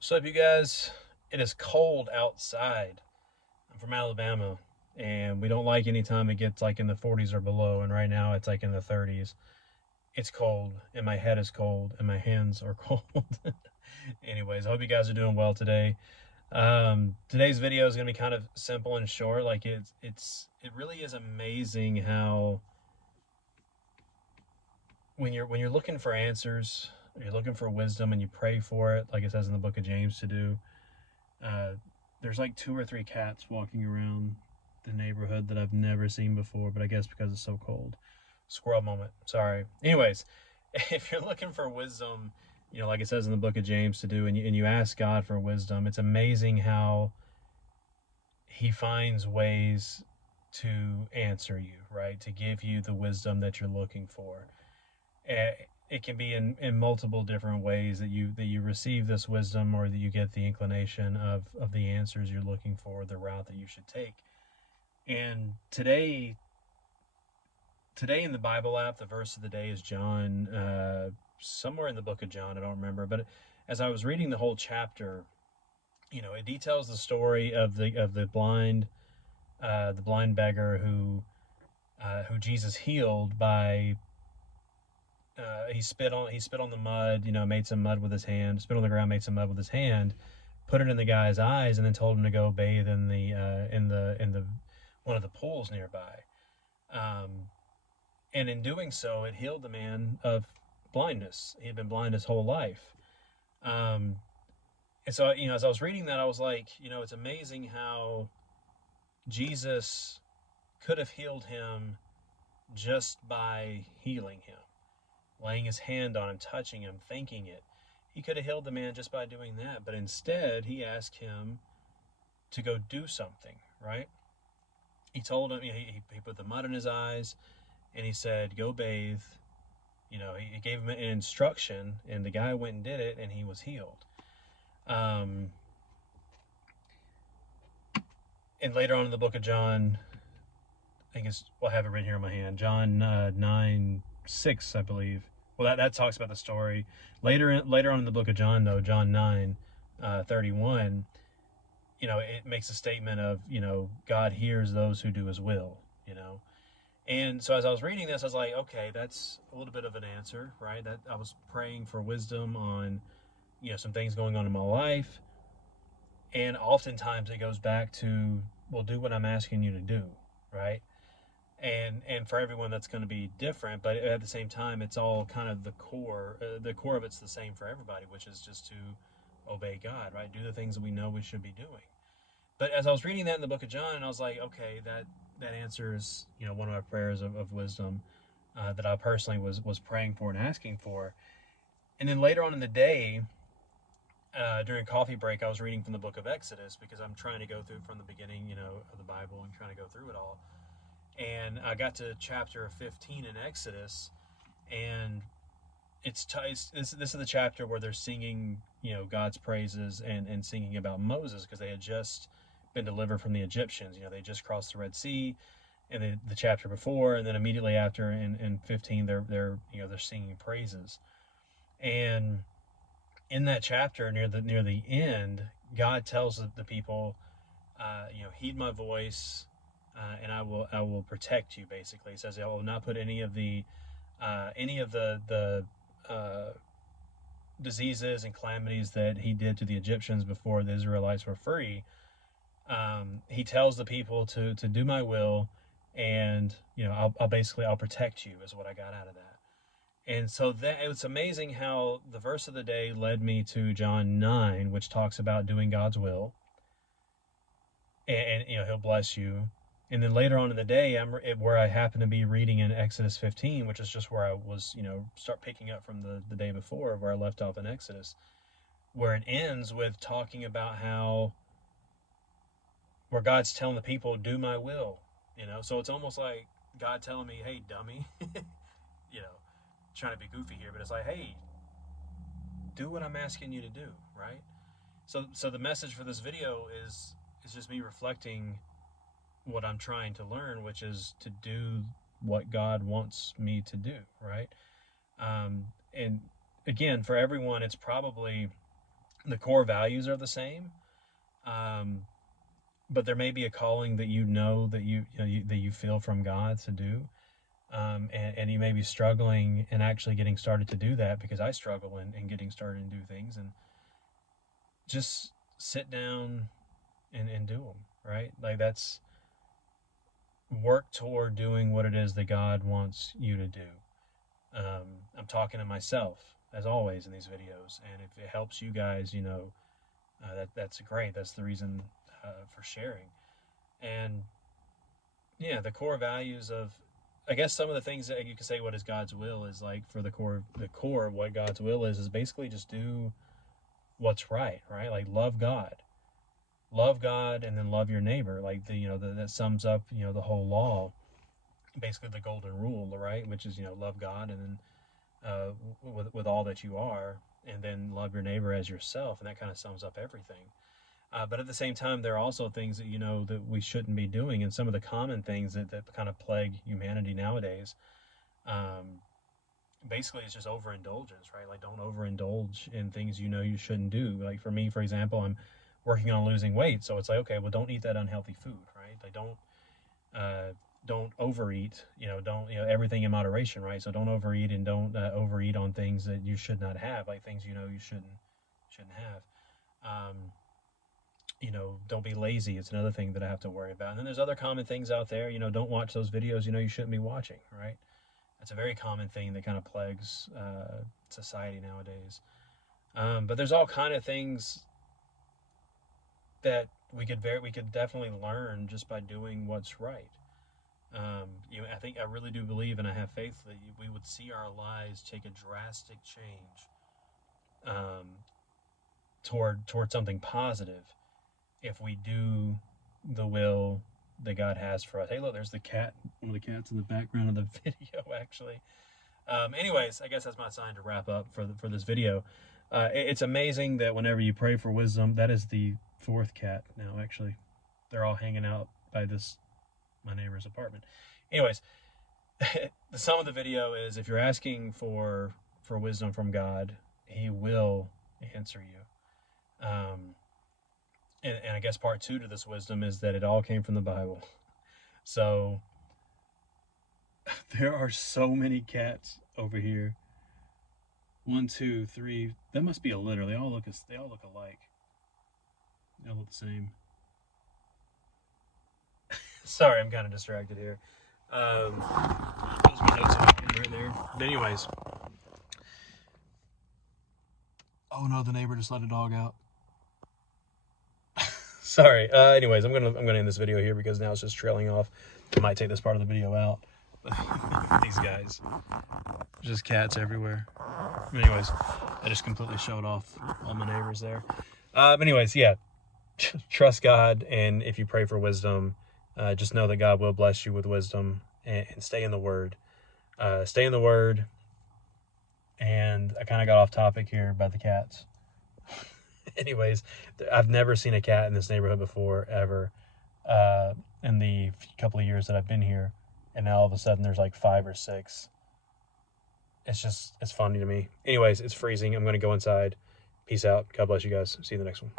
What's up, you guys? It is cold outside. I'm from Alabama, and we don't like any time it gets like in the 40s or below, and right now it's like in the 30s. It's cold, and my head is cold, and my hands are cold. Anyways, I hope you guys are doing well today. Today's video is gonna be kind of simple and short. Like it really is amazing how when you're looking for answers, you're looking for wisdom, and you pray for it, like it says in the book of James to do. Uh, there's like two or three cats walking around the neighborhood that I've never seen before, but I guess because it's so cold. Squirrel moment. Sorry. Anyways, if you're looking for wisdom, like it says in the book of James to do, and you ask God for wisdom, it's amazing how he finds ways to answer you, right? To give you the wisdom that you're looking for. It can be in multiple different ways that you receive this wisdom, or that you get the inclination of the answers you're looking for, the route that you should take. And today in the Bible app, the verse of the day is John, somewhere in the book of John, I don't remember, but as I was reading the whole chapter, it details the story of the blind beggar who Jesus healed by he spit on the mud, made some mud with his hand, spit on the ground, made some mud with his hand, put it in the guy's eyes, and then told him to go bathe in the one of the pools nearby. Um, and in doing so, it healed the man of blindness. He had been blind his whole life. Um, and so, as I was reading that, I was like, it's amazing how Jesus could have healed him just by healing him, laying his hand on him, touching him, thinking it. He could have healed the man just by doing that, but instead he asked him to go do something, right? He told him, he put the mud in his eyes, and he said, go bathe. He gave him an instruction, and the guy went and did it, and he was healed. Um, and later on in the book of John, I think I have it written here in my hand, John 9:6, I believe. Well, that talks about the story. Later on in the book of John, though, John 9:31, it makes a statement of, God hears those who do his will, you know. And so as I was reading this, I was like, okay, that's a little bit of an answer, right? That I was praying for wisdom on, some things going on in my life. And oftentimes it goes back to, well, do what I'm asking you to do, right? And for everyone that's going to be different, but at the same time it's all kind of the core of it's the same for everybody, which is just to obey God, right? Do the things that we know we should be doing. But as I was reading that in the book of John, I was like, okay, that answers, one of my prayers of wisdom, that I personally was praying for and asking for. And then later on in the day, during coffee break, I was reading from the book of Exodus, because I'm trying to go through from the beginning, of the Bible, and trying to go through it all. And I got to chapter 15 in Exodus, and this is the chapter where they're singing, God's praises, and singing about Moses, because they had just been delivered from the Egyptians. They just crossed the Red Sea, and the chapter before, and then immediately after in 15, they're singing praises. And in that chapter, near the end, God tells the people, heed my voice, and I will protect you. Basically, he says, I will not put any of the uh, diseases and calamities that he did to the Egyptians before the Israelites were free. He tells the people to do my will, and I'll protect you, is what I got out of that. And so that it was amazing how the verse of the day led me to John 9, which talks about doing God's will, and he'll bless you. And then later on in the day, where I happen to be reading in Exodus 15, which is just where I was, start picking up from the day before, where I left off in Exodus, where it ends with talking about how, where God's telling the people, do my will, So it's almost like God telling me, hey, dummy, you know, trying to be goofy here, but it's like, hey, do what I'm asking you to do, right? So the message for this video is just me reflecting what I'm trying to learn, which is to do what God wants me to do, right? And again, for everyone, it's probably The core values are the same, um, but there may be a calling that that you feel from God to do, and you may be struggling and actually getting started to do that, because I struggle in getting started and do things, and just sit down and do them, right? Like, that's work toward doing what it is that God wants you to do. I'm talking to myself as always in these videos, and if it helps you guys, that's great. That's the reason for sharing. And yeah, the core values of, I guess, some of the things that you could say, what is God's will, is like, for the core of what God's will is basically just do what's right, right? Like, love God, and then love your neighbor. Like, that sums up, the whole law, basically the golden rule, right? Which is, love God, and then with all that you are, and then love your neighbor as yourself, and that kind of sums up everything. But at the same time, there are also things that that we shouldn't be doing, and some of the common things that kind of plague humanity nowadays. Um, Basically, it's just overindulgence, right? Like, don't overindulge in things you shouldn't do. Like, for me, for example, I'm working on losing weight, so it's like, okay, well, don't eat that unhealthy food, right? Like, don't overeat. Don't, everything in moderation, right? So don't overeat, and don't overeat on things that you should not have, like things you shouldn't have. Um, don't be lazy. It's another thing that I have to worry about. And then there's other common things out there. Don't watch those videos you shouldn't be watching, right? That's a very common thing that kind of plagues society nowadays. But there's all kind of things that we could definitely learn just by doing what's right. I really do believe, and I have faith that we would see our lives take a drastic change um, toward something positive if we do the will that God has for us. Hey, look, there's one of the cats in the background of the video, actually. Anyways, I guess that's my sign to wrap up for this video. It's amazing that whenever you pray for wisdom, that is the fourth cat now, actually. They're all hanging out by my neighbor's apartment. Anyways, the sum of the video is, if you're asking for wisdom from God, He will answer you. And I guess part 2 to this wisdom is that it all came from the Bible. So there are so many cats over here. 1, 2, 3. That must be a litter. They all look alike. They all look the same. Sorry, I'm kind of distracted here. Those my notes right there. But anyways. Oh no, the neighbor just let a dog out. Sorry. Anyways, I'm gonna end this video here because now it's just trailing off. I might take this part of the video out. These guys. There's just cats everywhere. Anyways, I just completely showed off all my neighbors there. Anyways, yeah. Trust God, and if you pray for wisdom, just know that God will bless you with wisdom, and stay in the Word. Stay in the Word. And I kind of got off topic here about the cats. Anyways, I've never seen a cat in this neighborhood before, ever, in the couple of years that I've been here. And now all of a sudden there's like 5 or 6. It's funny to me. Anyways, it's freezing. I'm going to go inside. Peace out. God bless you guys. See you in the next one.